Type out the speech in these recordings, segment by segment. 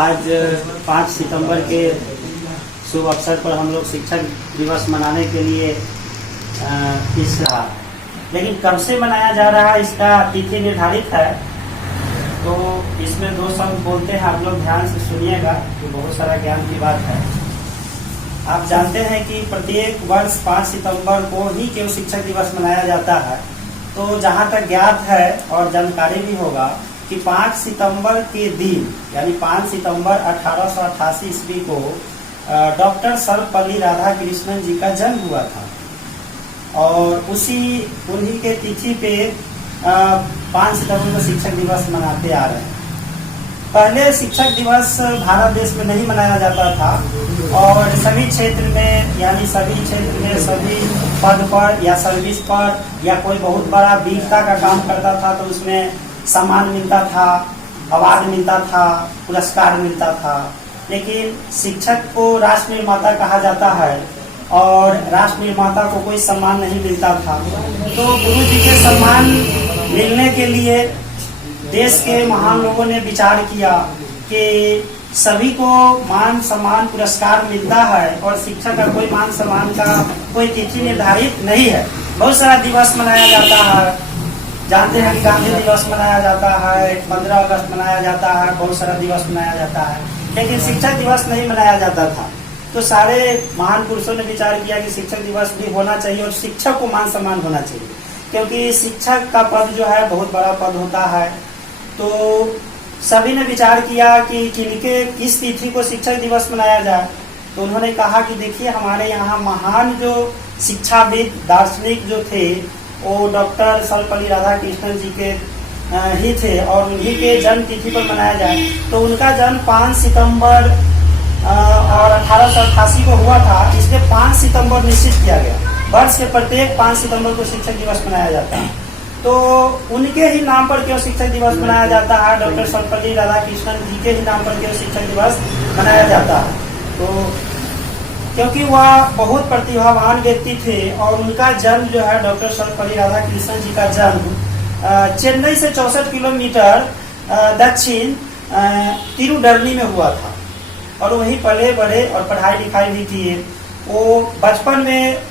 आज 5 सितंबर के शुभ अवसर पर हम लोग शिक्षक दिवस मनाने के लिए इस लेकिन कब से मनाया जा रहा है इसका तिथि निर्धारित है। तो इसमें 2 शब्द बोलते हैं, आप लोग ध्यान से सुनिएगा, तो बहुत सारा ज्ञान की बात है। आप जानते हैं कि प्रत्येक वर्ष 5 सितंबर को ही केवल शिक्षक दिवस मनाया जाता है। तो जहाँ तक ज्ञात है और जानकारी भी होगा कि 5 सितंबर के दिन यानी 5 सितंबर 1888 ईस्वी को डॉक्टर सर्वपल्ली राधाकृष्णन जी का जन्म हुआ था और उन्हीं के तिथि पे 5 सितंबर को शिक्षक दिवस मनाते आ रहे हैं। पहले शिक्षक दिवस भारत देश में नहीं मनाया जाता था और सभी क्षेत्र में यानी सभी पद पर या सर्विस पर या कोई बहुत बड़ा वीरता का काम करता था तो उसमें सम्मान मिलता था, अवार्ड मिलता था, पुरस्कार मिलता था। लेकिन शिक्षक को राष्ट्र निर्माता कहा जाता है और राष्ट्र निर्माता को कोई सम्मान नहीं मिलता था। तो गुरु जी के सम्मान मिलने के लिए देश के महान लोगों ने विचार किया कि सभी को मान सम्मान पुरस्कार मिलता है और शिक्षक का कोई मान सम्मान का कोई तिथि निर्धारित नहीं है। बहुत सारा दिवस मनाया जाता है, जानते हैं कि गांधी दिवस मनाया जाता है, 15 अगस्त मनाया जाता है, बहुत सारा दिवस मनाया जाता है, लेकिन शिक्षक दिवस नहीं मनाया जाता था। तो सारे महान पुरुषों ने विचार किया कि शिक्षक दिवस भी होना चाहिए और शिक्षक को मान सम्मान होना चाहिए, क्योंकि शिक्षक का पद जो है बहुत बड़ा पद होता है। तो सभी ने विचार किया कि किस तिथि को शिक्षक दिवस मनाया जाए। तो उन्होंने कहा कि देखिए, हमारे यहाँ महान जो शिक्षाविद दार्शनिक जो थे वो डॉक्टर सर्वपल्ली राधाकृष्णन जी के ही थे और उन्हीं के जन्म तिथि पर मनाया जाए। तो उनका जन्म 5 सितंबर और 1888 को हुआ था, इसलिए 5 सितंबर निश्चित किया गया। वर्ष के प्रत्येक 5 सितंबर को शिक्षक दिवस मनाया जाता है। तो उनके ही नाम पर क्यों शिक्षक दिवस मनाया जाता है, डॉक्टर सर्वपल्ली राधाकृष्णन जी के ही नाम पर क्यों शिक्षक दिवस मनाया जाता है? तो क्योंकि वह बहुत प्रतिभावान व्यक्ति थे और उनका जन्म जो है डॉक्टर सर्वपल्ली राधाकृष्णन जी का जन्म चेन्नई से 64 किलोमीटर दक्षिण तिरुडरनी में हुआ था और वहीं पले बड़े और पढ़ाई लिखाई भी किए। वो बचपन में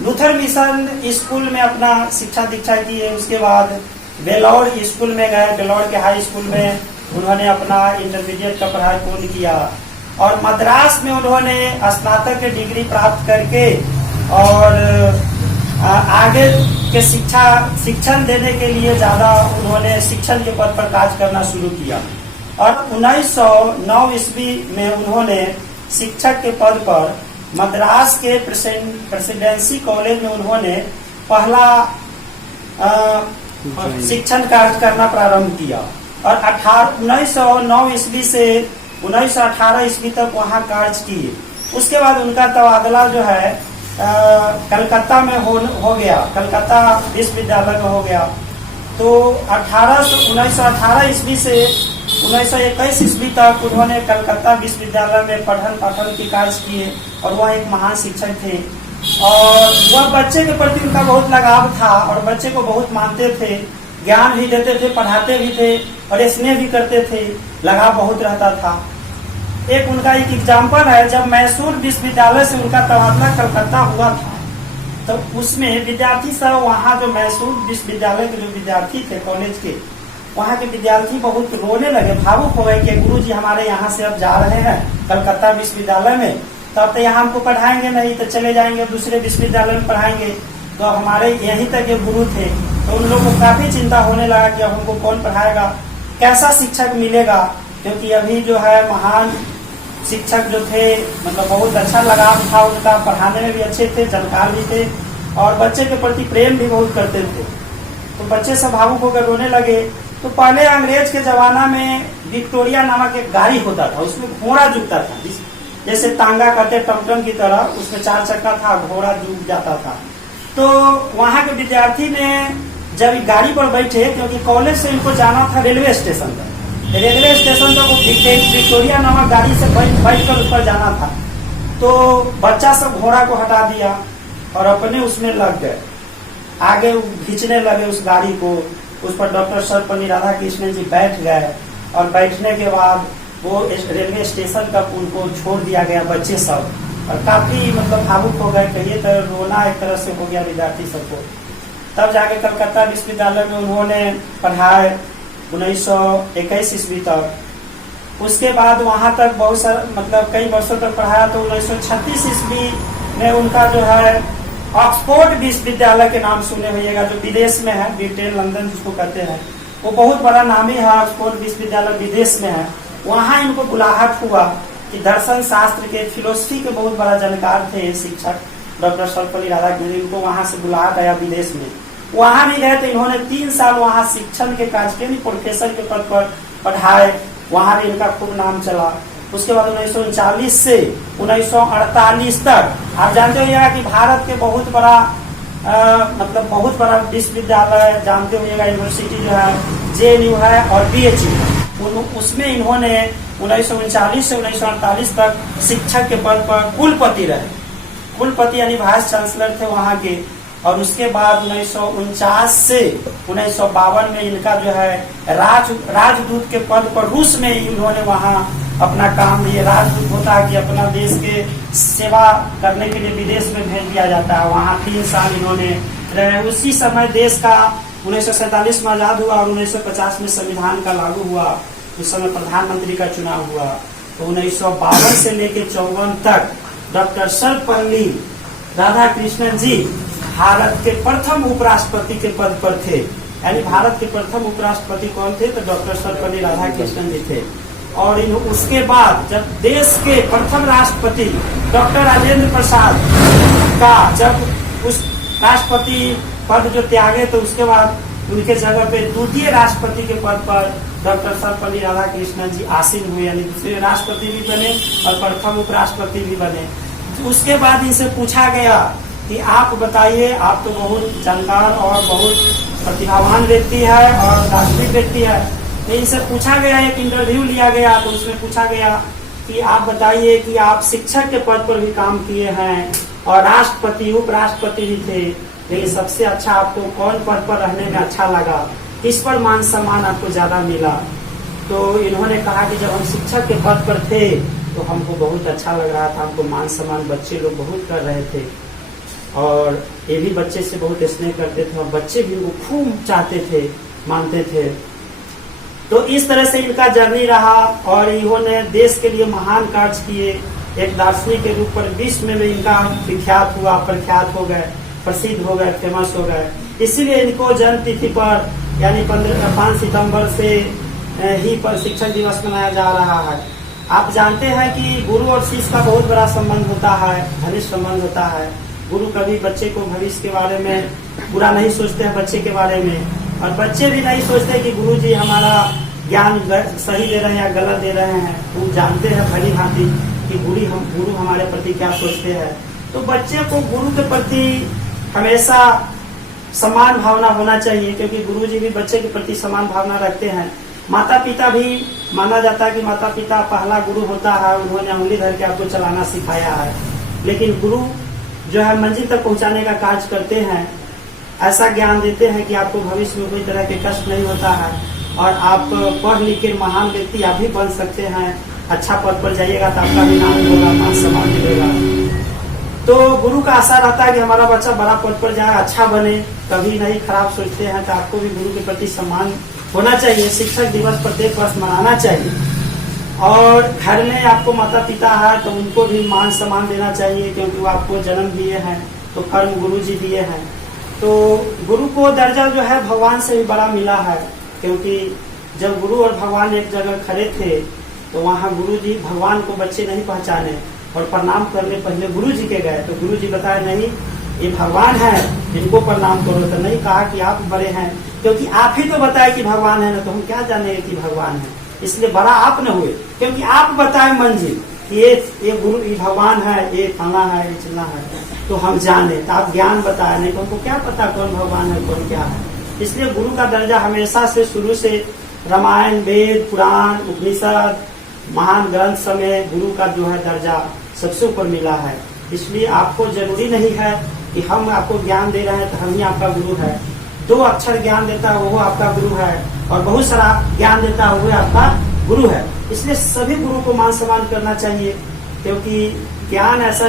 लूथर मिशन स्कूल में अपना शिक्षा दीक्षा किए, उसके बाद बेलौर स्कूल में गए, बेलौर के हाई स्कूल में उन्होंने अपना इंटरमीडिएट का पढ़ाई पूर्ण किया और मद्रास में उन्होंने स्नातक की डिग्री प्राप्त करके और आगे के शिक्षण देने के लिए ज्यादा उन्होंने शिक्षण के पद पर कार्य करना शुरू किया और 1909 ईस्वी में उन्होंने शिक्षक के पद पर मद्रास के प्रेसिडेंसी कॉलेज में उन्होंने पहला शिक्षण कार्य करना प्रारंभ किया और 1909 ईस्वी से 1918 ईस्वी तक वहाँ कार्य किए। उसके बाद उनका तबादला जो है कलकत्ता में हो गया, कलकत्ता विश्वविद्यालय में हो गया। तो 1918 ईस्वी से 1921 ईस्वी तक उन्होंने कलकत्ता विश्वविद्यालय में पठन पाठन की कार्य किए और वह एक महान शिक्षक थे और वह बच्चे के प्रति उनका बहुत लगाव था और बच्चे को बहुत मानते थे, ज्ञान भी देते थे, पढ़ाते भी थे और स्नेह भी करते थे, लगाव बहुत रहता था। एक उनका एक एग्जाम्पल है, जब मैसूर विश्वविद्यालय से उनका तबादला कलकत्ता हुआ था तो उसमें विद्यार्थी सब वहाँ जो मैसूर विश्वविद्यालय के जो विद्यार्थी थे कॉलेज के, वहाँ के विद्यार्थी बहुत रोने लगे, भावुक हो गए कि गुरु जी हमारे यहाँ से अब जा रहे हैं कलकत्ता विश्वविद्यालय में, तो अब तो यहाँ हमको पढ़ाएंगे नहीं, तो चले जाएंगे दूसरे विश्वविद्यालय में पढ़ाएंगे। तो हमारे यहीं तक के गुरु थे, तो उन लोगों को काफी चिंता होने लगा कि अब हमको कौन पढ़ाएगा, कैसा शिक्षक मिलेगा, क्योंकि अभी जो है महान शिक्षक जो थे मतलब बहुत अच्छा लगाव था उनका, पढ़ाने में भी अच्छे थे, जानकार भी थे और बच्चे के प्रति प्रेम भी बहुत करते थे। तो बच्चे सब भावुक होकर रोने लगे। तो पहले अंग्रेज के जमाना में विक्टोरिया नामक एक गाड़ी होता था, उसमें घोड़ा जुटता था, जैसे तांगा कहते टमटम की तरह, उसमें 4 चक्का था, घोड़ा जुट जाता था। तो वहाँ के विद्यार्थी ने जब गाड़ी पर बैठे, क्योंकि कॉलेज से इनको जाना था रेलवे स्टेशन तक, रेलवे स्टेशन तक विक्टोरिया नामक गाड़ी से बैठ कर उस पर जाना था। तो बच्चा सब घोड़ा को हटा दिया और अपने उसमें लग गए, आगे खींचने लगे उस गाड़ी को। उस पर डॉक्टर सर्वपल्ली राधाकृष्णन जी बैठ गए और बैठने के बाद वो रेलवे स्टेशन तक उनको छोड़ दिया गया बच्चे सब, और काफी मतलब भावुक हो गए, कहिए तो रोना एक तरह से हो गया विद्यार्थी सबको। तब जाके कलकत्ता विश्वविद्यालय में उन्होंने पढ़ाए 1921 ईस्वी तक। उसके बाद वहां तक बहुत सारा मतलब कई वर्षों तक पढ़ाया। तो 1936 ईस्वी में उनका जो है ऑक्सफोर्ड विश्वविद्यालय के नाम सुने होइएगा, जो विदेश में है, ब्रिटेन लंदन जिसको कहते हैं, वो बहुत बड़ा नामी है। ऑक्सफोर्ड विश्वविद्यालय विदेश में है। वहां इनको बुलाहट हुआ कि दर्शन शास्त्र के, फिलोसफी के बहुत बड़ा जानकार थे शिक्षक डॉक्टर सर्वपल्ली राधाकृष्णन, इनको वहां से बुलाहट आया विदेश में। वहां भी गए तो इन्होंने 3 साल वहां शिक्षण के कार्य के, प्रोफेसर के पद पर पढ़ाए। वहां भी इनका खूब नाम चला। उसके बाद 1939 से 1948 तक आप जानते होइएगा कि भारत के बहुत बड़ा मतलब बहुत बड़ा विश्वविद्यालय जानते होइएगा, यूनिवर्सिटी जो है JNU है और BHU, उसमें इन्होंने 1939 से 1948 तक शिक्षक के पद पर कुलपति रहे। कुलपति यानी वाइस चांसलर थे वहां के। और उसके बाद 1949 से 1952 में इनका जो है राजदूत के पद पर रूस में इन्होंने वहां अपना काम लिए। राजदूत होता है कि अपना देश के सेवा करने के लिए विदेश में भेज दिया जाता है। वहां 3 साल इन्होंने रहे। उसी समय देश का 1947 में आजाद हुआ और 1950 में संविधान का लागू हुआ। उस समय प्रधानमंत्री का चुनाव हुआ। तो 1952 से लेकर 54 तक डॉक्टर सर्वपल्ली राधाकृष्णन जी भारत के प्रथम उपराष्ट्रपति के पद पर थे। यानी भारत के प्रथम उपराष्ट्रपति कौन थे? तो डॉक्टर सर्वपल्ली राधाकृष्णन जी थे। और उसके बाद जब देश के प्रथम राष्ट्रपति डॉक्टर राजेंद्र प्रसाद का जब उस राष्ट्रपति पद जो त्यागे, तो उसके बाद उनके जगह पे द्वितीय राष्ट्रपति के पद पर डॉक्टर सर्वपल्ली राधाकृष्णन जी आसीन हुए। यानी दूसरे राष्ट्रपति भी बने और प्रथम उपराष्ट्रपति भी बने। उसके बाद इनसे पूछा गया कि आप बताइए, आप तो बहुत जानकार और बहुत प्रतिभावान व्यक्ति है और दार्शनिक व्यक्ति है। तो इनसे पूछा गया, एक इंटरव्यू लिया गया, तो उसमें पूछा गया कि आप बताइए कि आप शिक्षक के पद पर भी काम किए हैं और राष्ट्रपति उपराष्ट्रपति भी थे, लेकिन सबसे अच्छा आपको कौन पद पर रहने में अच्छा लगा, किस पर मान सम्मान आपको ज्यादा मिला? तो इन्होंने कहा कि जब हम शिक्षक के पद पर थे तो हमको बहुत अच्छा लग रहा था, हमको मान सम्मान बच्चे लोग बहुत कर रहे थे और ये भी बच्चे से बहुत स्नेह करते थे और बच्चे भी उनको खूब चाहते थे, मानते थे। तो इस तरह से इनका जर्नी रहा और इन्होंने देश के लिए महान कार्य किए। एक दार्शनिक के रूप पर विश्व में भी इनका विख्यात हुआ, प्रख्यात हो गए, प्रसिद्ध हो गए, फेमस हो गए। इसीलिए इनको जन्म तिथि पर यानी 5 सितंबर से ही पर शिक्षक दिवस मनाया जा रहा है। आप जानते हैं कि गुरु और शिष्य का बहुत बड़ा संबंध होता है, घनिष्ठ संबंध होता है। गुरु कभी बच्चे को भविष्य के बारे में बुरा नहीं सोचते हैं बच्चे के बारे में, और बच्चे भी नहीं सोचते कि गुरु जी हमारा ज्ञान सही दे रहे हैं या गलत दे रहे हैं। वो जानते हैं भली भांति कि गुरु हमारे प्रति क्या सोचते हैं। तो बच्चे को गुरु के प्रति हमेशा समान भावना होना चाहिए, क्योंकि गुरु जी भी बच्चे के प्रति समान भावना रखते हैं। माता पिता भी माना जाता है कि माता पिता पहला गुरु होता है, उन्होंने उंगली धर के आपको चलाना सिखाया है। लेकिन गुरु जो है मंजिल तक पहुंचाने का कार्य करते हैं, ऐसा ज्ञान देते हैं कि आपको भविष्य में कोई तरह के कष्ट नहीं होता है और आप पढ़ लिख के महान व्यक्ति आप भी बन सकते हैं। अच्छा पद पर जाइएगा तो आपका भी नाम होगा, मान सम्मान मिलेगा। तो गुरु का आशा रहता है कि हमारा बच्चा बड़ा पद पर जाए, अच्छा बने, कभी नहीं खराब सोचते हैं। तो आपको भी गुरु के प्रति सम्मान होना चाहिए। शिक्षक दिवस प्रत्येक वर्ष मनाना चाहिए। और घर में आपको माता पिता है तो उनको भी मान सम्मान देना चाहिए, क्योंकि वो आपको जन्म दिए हैं, तो कर्म गुरु जी दिए हैं। तो गुरु को दर्जा जो है भगवान से भी बड़ा मिला है, क्योंकि जब गुरु और भगवान एक जगह खड़े थे तो वहाँ गुरु जी भगवान को बच्चे नहीं पहचाने और प्रणाम करने पहले गुरु जी के गए। तो गुरु जी बताए नहीं ये भगवान है, इनको प्रणाम करो। तो नहीं कहा कि आप बड़े हैं, क्योंकि आप ही तो बताए कि भगवान है ना, तो हम क्या जानेंगे कि भगवान है। इसलिए बड़ा आप न हुए, क्योंकि आप बताए मंजिल ये गुरु ये भगवान है, ये खाना है, ये चलना है, तो हम जाने। तो आप ज्ञान बताए, नहीं तो हमको क्या पता कौन भगवान है कौन क्या है। इसलिए गुरु का दर्जा हमेशा से शुरू से रामायण, वेद, पुराण, उपनिषद, महान ग्रंथ समय गुरु का जो है दर्जा सबसे ऊपर मिला है। इसलिए आपको जरूरी नहीं है कि हम आपको ज्ञान दे रहे हैं तो हम ही आपका गुरु है। 2 अक्षर ज्ञान देता है वो आपका गुरु है, और बहुत सारा ज्ञान देता है वो आपका गुरु है, इसलिए सभी गुरु को मान सम्मान करना चाहिए। क्योंकि ज्ञान ऐसा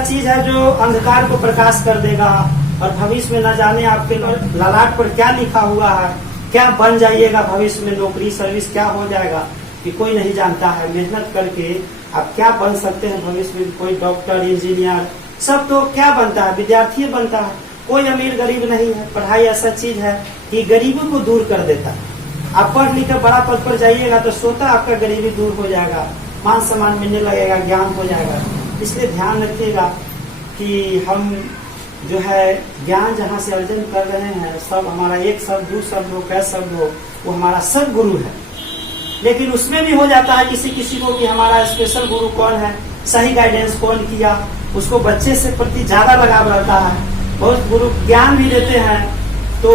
चीज है जो अंधकार को प्रकाश कर देगा, और भविष्य में न जाने आपके ललाट पर क्या लिखा हुआ है, क्या बन जाइएगा भविष्य में, नौकरी सर्विस क्या हो जाएगा कि कोई नहीं जानता है। मेहनत करके आप क्या बन सकते हैं भविष्य में, कोई डॉक्टर इंजीनियर सब तो क्या बनता है, विद्यार्थी बनता है। कोई अमीर गरीब नहीं है। पढ़ाई ऐसा चीज है कि गरीबी को दूर कर देता है। आप पढ़ लिख कर बड़ा पद पर जाइएगा तो स्वतः आपका गरीबी दूर हो जाएगा, मान सम्मान मिलने लगेगा, ज्ञान हो जाएगा। इसलिए ध्यान रखिएगा कि हम जो है ज्ञान जहाँ से अर्जन कर रहे हैं, सब हमारा एक शब्द, दो शब्द हो, कै शब्द हो, वो हमारा सब गुरु है। लेकिन उसमें भी हो जाता है किसी किसी को कि हमारा स्पेशल गुरु कौन है, सही गाइडेंस कौन किया, उसको बच्चे से प्रति ज्यादा लगाव रहता है। बहुत गुरु ज्ञान भी देते हैं तो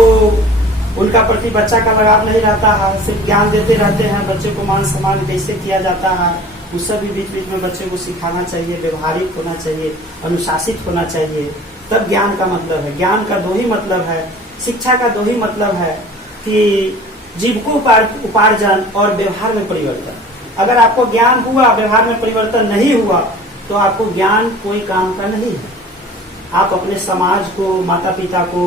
उनका प्रति बच्चा का लगाव नहीं रहता है, सिर्फ ज्ञान देते रहते हैं। बच्चे को मान सम्मान कैसे किया जाता है उस सब भी बीच बीच में बच्चे को सिखाना चाहिए, व्यवहारिक होना चाहिए, अनुशासित होना चाहिए। तब ज्ञान का मतलब है। ज्ञान का दो ही मतलब है, शिक्षा का दो ही मतलब है कि जीविकोपार्जन और व्यवहार में परिवर्तन। अगर आपको ज्ञान हुआ, व्यवहार में परिवर्तन नहीं हुआ, तो आपको ज्ञान कोई काम का नहीं है। आप अपने समाज को, माता पिता को,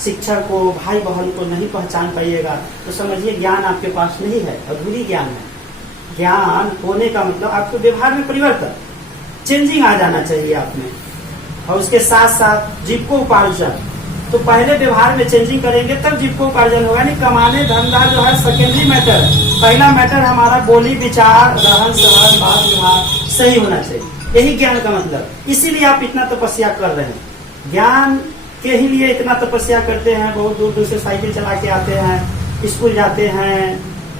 शिक्षक को, भाई बहन को नहीं पहचान पाइएगा तो समझिए ज्ञान आपके पास नहीं है, अधूरी ज्ञान है। ज्ञान होने का मतलब आपको व्यवहार में परिवर्तन, चेंजिंग आ जाना चाहिए आप में, और उसके साथ साथ जीविकोपार्जन। तो पहले व्यवहार में चेंजिंग करेंगे तब जीविकोपार्जन होगा। नहीं कमाने धंधा जो है सेकेंडरी मैटर, पहला मैटर हमारा बोली विचार, रहन सहन, बात व्यवहार सही होना चाहिए। यही ज्ञान का मतलब। इसीलिए आप इतना तपस्या कर रहे हैं, ज्ञान के ही लिए इतना तपस्या करते हैं। बहुत दूर दूर से साइकिल चला के आते हैं, स्कूल जाते हैं,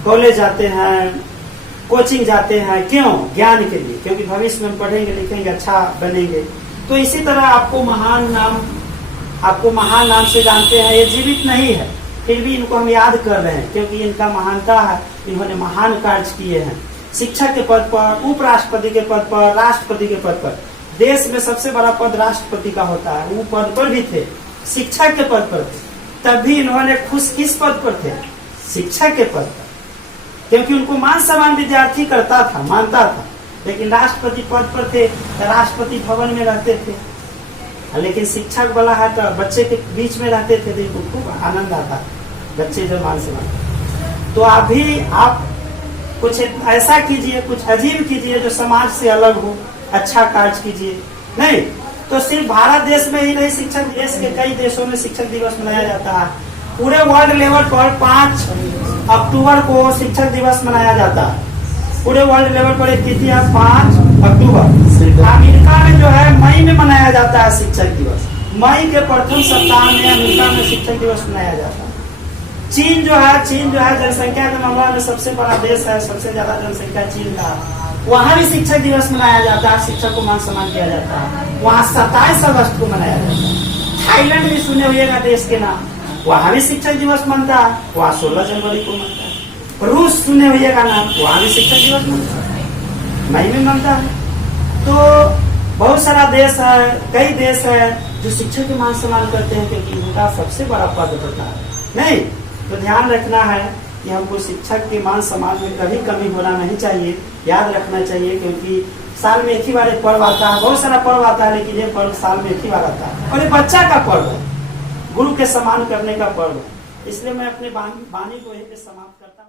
कॉलेज जाते हैं, कोचिंग जाते हैं। क्यों? ज्ञान के लिए, क्योंकि भविष्य में पढ़ेंगे लिखेंगे अच्छा बनेंगे। तो इसी तरह आपको महान नाम से जानते हैं। ये जीवित नहीं है, फिर भी इनको हम याद कर रहे हैं क्योंकि इनका महानता है, इन्होंने महान कार्य किए हैं। शिक्षक के पद पर, उपराष्ट्रपति के पद पर, राष्ट्रपति के पद पर। देश में सबसे बड़ा पद राष्ट्रपति का होता है, वो पद पर भी थे, शिक्षक के पद पर थे। तब भी इन्होंने खुश किस पद पर थे? शिक्षक के पद पर, क्योंकि उनको मान सम्मान विद्यार्थी करता था, मानता था। लेकिन राष्ट्रपति पद पर थे, राष्ट्रपति भवन में रहते थे। लेकिन शिक्षक वाला है तो बच्चे के बीच में रहते थे, तो इनको खूब आनंद आता बच्चे जब मान सम्मान। तो आप कुछ ऐसा कीजिए, कुछ अजीब कीजिए जो समाज से अलग हो, अच्छा कार्य कीजिए। नहीं तो सिर्फ भारत देश में ही नहीं, शिक्षक देश के कई देशों में शिक्षक दिवस मनाया जाता है। पूरे वर्ल्ड लेवल पर 5 अक्टूबर को शिक्षक दिवस मनाया जाता है। पूरे वर्ल्ड लेवल पर एक तिथि है 5 अक्टूबर। अमेरिका में जो है मई में मनाया जाता है शिक्षक दिवस। मई के प्रथम सप्ताह में अमेरिका में शिक्षक दिवस मनाया जाता है। चीन जो है जनसंख्या के मामले में सबसे बड़ा देश है, सबसे ज्यादा जनसंख्या चीन का, वहाँ भी शिक्षक दिवस मनाया जाता है, शिक्षक को मान सम्मान किया जाता है। वहाँ 27 अगस्त को मनाया जाता है। थाईलैंड भी सुने हुएगा देश के नाम, वहाँ भी शिक्षक दिवस मनता है, वहाँ 16 जनवरी को मनता है। रूस सुने हुएगा नाम, वहाँ भी शिक्षक दिवस मनता है, मई में मनता है। तो बहुत सारा देश है, कई देश है जो शिक्षक के मान सम्मान करते हैं क्योंकि उनका सबसे बड़ा पद होता है। नहीं तो ध्यान रखना है कि हमको शिक्षक के मान सम्मान में कभी कमी होना नहीं चाहिए, याद रखना चाहिए। क्योंकि साल में एक ही बार एक पर्व आता है, बहुत सारा पर्व आता है, लेकिन ये पर्व साल में एक ही बार आता है और ये बच्चा का पर्व है, गुरु के सम्मान करने का पर्व है। इसलिए मैं अपने वाणी को यहीं पे समाप्त करता हूँ।